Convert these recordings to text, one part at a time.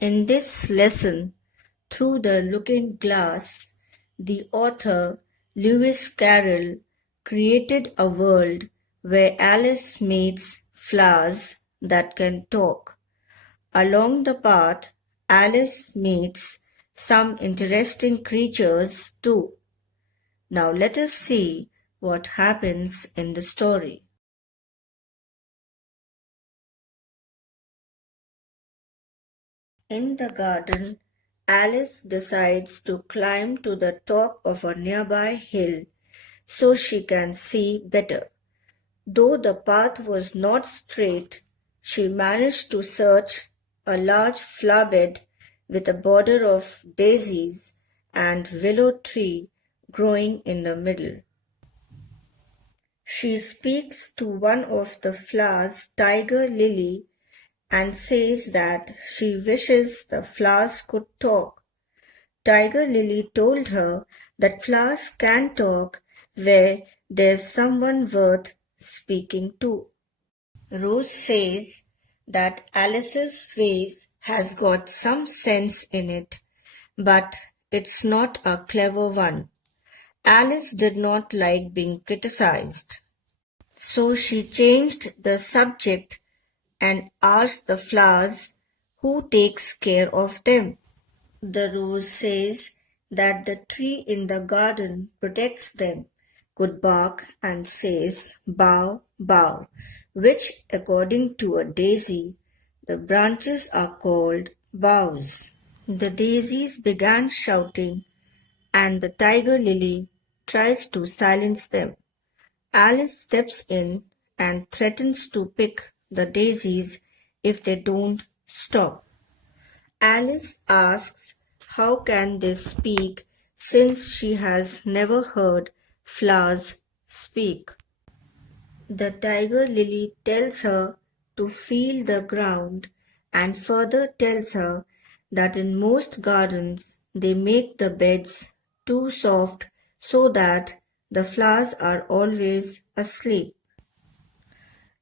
In this lesson, Through the Looking Glass, the author Lewis Carroll created a world where Alice meets flowers that can talk. Along the path, Alice meets some interesting creatures too. Now let us see what happens in the story. In the garden, Alice decides to climb to the top of a nearby hill so she can see better. Though the path was not straight, she managed to search a large flower bed with a border of daisies and willow tree growing in the middle. She speaks to one of the flowers, Tiger Lily, and says that she wishes the flowers could talk. Tiger Lily told her that flowers can talk where there's someone worth speaking to. Rose says that Alice's face has got some sense in it, but it's not a clever one. Alice did not like being criticized, so she changed the subject and asked the flowers who takes care of them. The rose says that the tree in the garden protects them, could bark and says bow, bow, which according to a daisy, the branches are called boughs. The daisies began shouting and the tiger lily tries to silence them. Alice steps in and threatens to pick the daisies if they don't stop. Alice asks how can they speak since she has never heard flowers speak. The tiger lily tells her to feel the ground and further tells her that in most gardens they make the beds too soft so that the flowers are always asleep.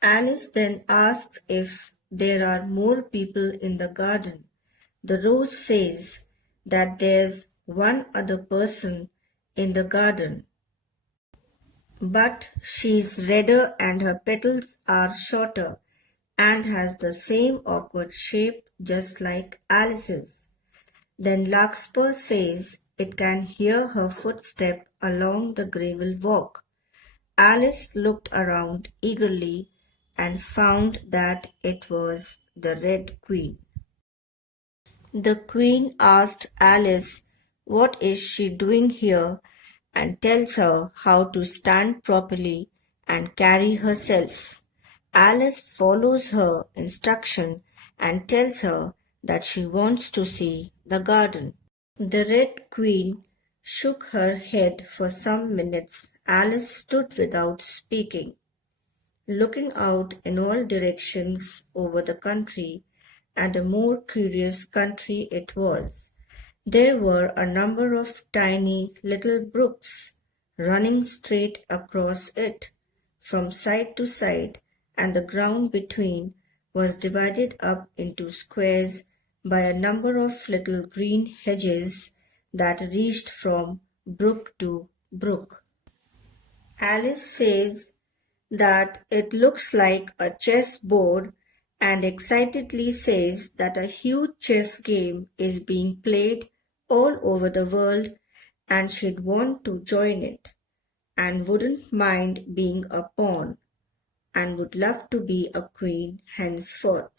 Alice then asks if there are more people in the garden. The rose says that there's one other person in the garden, but she's redder and her petals are shorter and has the same awkward shape just like Alice's. Then Larkspur says it can hear her footstep along the gravel walk. Alice looked around eagerly and found that it was the Red Queen. The Queen asked Alice what is she doing here and tells her how to stand properly and carry herself. Alice follows her instruction and tells her that she wants to see the garden. The Red Queen shook her head for some minutes. Alice stood without speaking, looking out in all directions over the country, and a more curious country it was. There were a number of tiny little brooks running straight across it from side to side, and the ground between was divided up into squares by a number of little green hedges that reached from brook to brook. Alice says that it looks like a chessboard and excitedly says that a huge chess game is being played all over the world and she'd want to join it and wouldn't mind being a pawn and would love to be a queen henceforth.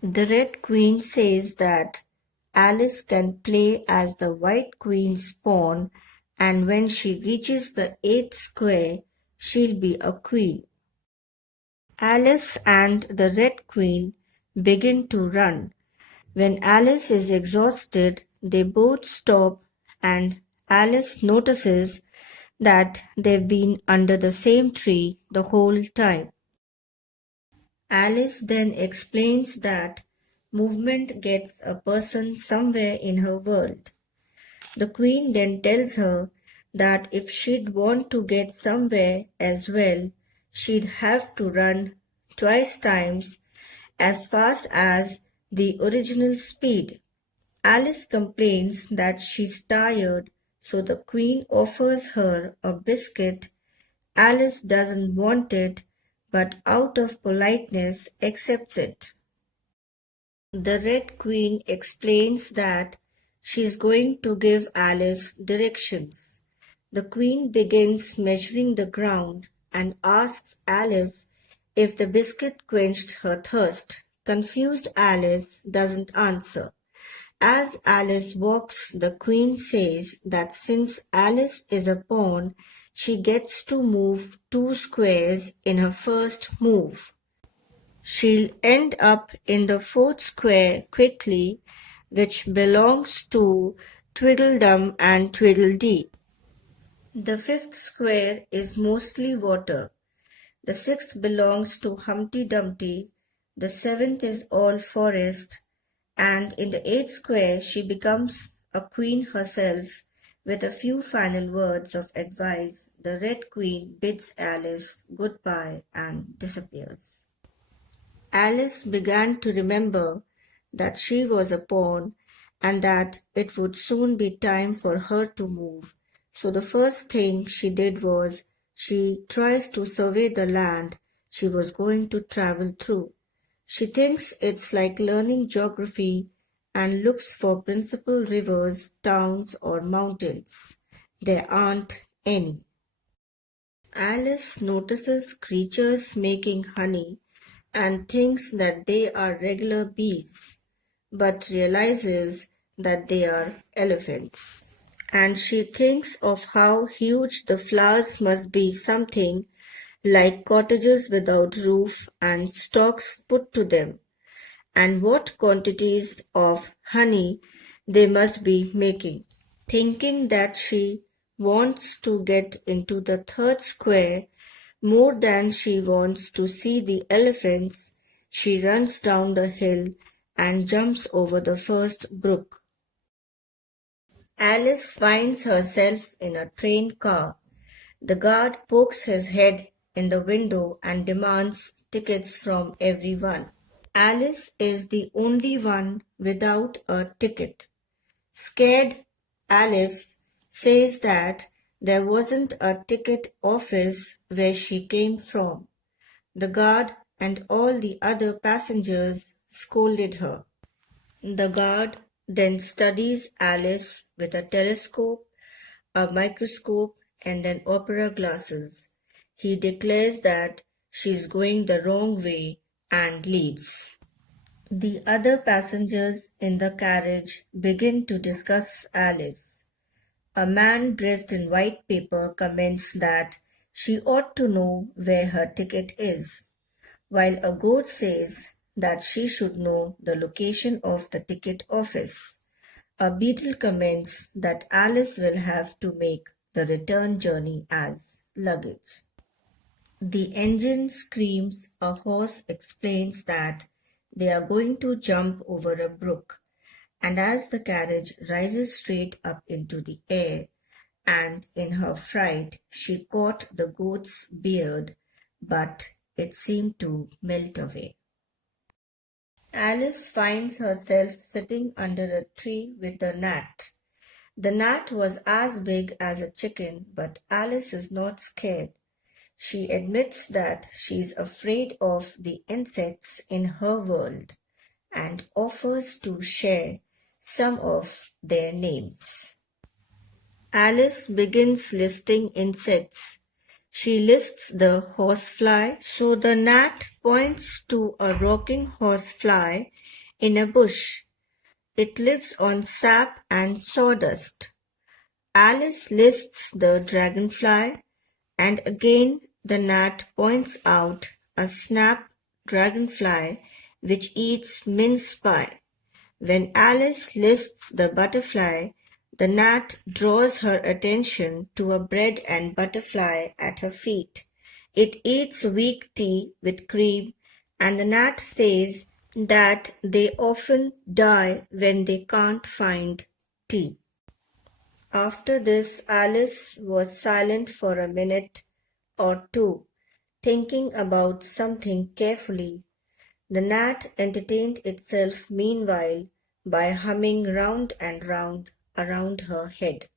The Red Queen says that Alice can play as the White Queen's pawn and when she reaches the 8th square, she'll be a queen. Alice and the Red Queen begin to run. When Alice is exhausted, they both stop and Alice notices that they've been under the same tree the whole time. Alice then explains that movement gets a person somewhere in her world. The Queen then tells her that if she'd want to get somewhere as well, she'd have to run twice times as fast as the original speed. Alice complains that she's tired, so the Queen offers her a biscuit. Alice doesn't want it, but out of politeness accepts it. The Red Queen explains that she's going to give Alice directions. The Queen begins measuring the ground and asks Alice if the biscuit quenched her thirst. Confused Alice doesn't answer. As Alice walks, the Queen says that since Alice is a pawn, she gets to move 2 squares in her first move. She'll end up in the fourth square quickly, which belongs to Tweedledum and Tweedledee. The fifth square is mostly water. The sixth belongs to Humpty Dumpty. The seventh is all forest. And in the eighth square she becomes a queen herself. With a few final words of advice, the Red Queen bids Alice goodbye and disappears. Alice began to remember that she was a pawn and that it would soon be time for her to move. So the first thing she did was she tries to survey the land she was going to travel through. She thinks it's like learning geography and looks for principal rivers, towns, or mountains. There aren't any. Alice notices creatures making honey and thinks that they are regular bees, but realizes that they are elephants. And she thinks of how huge the flowers must be, something like cottages without roof and stalks put to them, and what quantities of honey they must be making. Thinking that she wants to get into the third square more than she wants to see the elephants, she runs down the hill and jumps over the first brook. Alice finds herself in a train car. The guard pokes his head in the window and demands tickets from everyone. Alice is the only one without a ticket. Scared, Alice says that there wasn't a ticket office where she came from. The guard and all the other passengers scolded her. The guard then studies Alice with a telescope, a microscope, and an opera glasses. He declares that she's going the wrong way and leaves. The other passengers in the carriage begin to discuss Alice. A man dressed in white paper comments that she ought to know where her ticket is, while a goat says that she should know the location of the ticket office. A beetle comments that Alice will have to make the return journey as luggage. The engine screams, a horse explains that they are going to jump over a brook, and as the carriage rises straight up into the air, and in her fright she caught the goat's beard, but it seemed to melt away. Alice finds herself sitting under a tree with a gnat. The gnat was as big as a chicken, but Alice is not scared. She admits that she's afraid of the insects in her world and offers to share some of their names. Alice begins listing insects. She lists the horsefly, so the gnat points to a rocking horsefly in a bush. It lives on sap and sawdust. Alice lists the dragonfly, and again the gnat points out a snap dragonfly which eats mince pie. When Alice lists the butterfly, the gnat draws her attention to a bread and butterfly at her feet. It eats weak tea with cream, and the gnat says that they often die when they can't find tea. After this, Alice was silent for a minute or two, thinking about something carefully. The gnat entertained itself meanwhile by humming round and round around her head.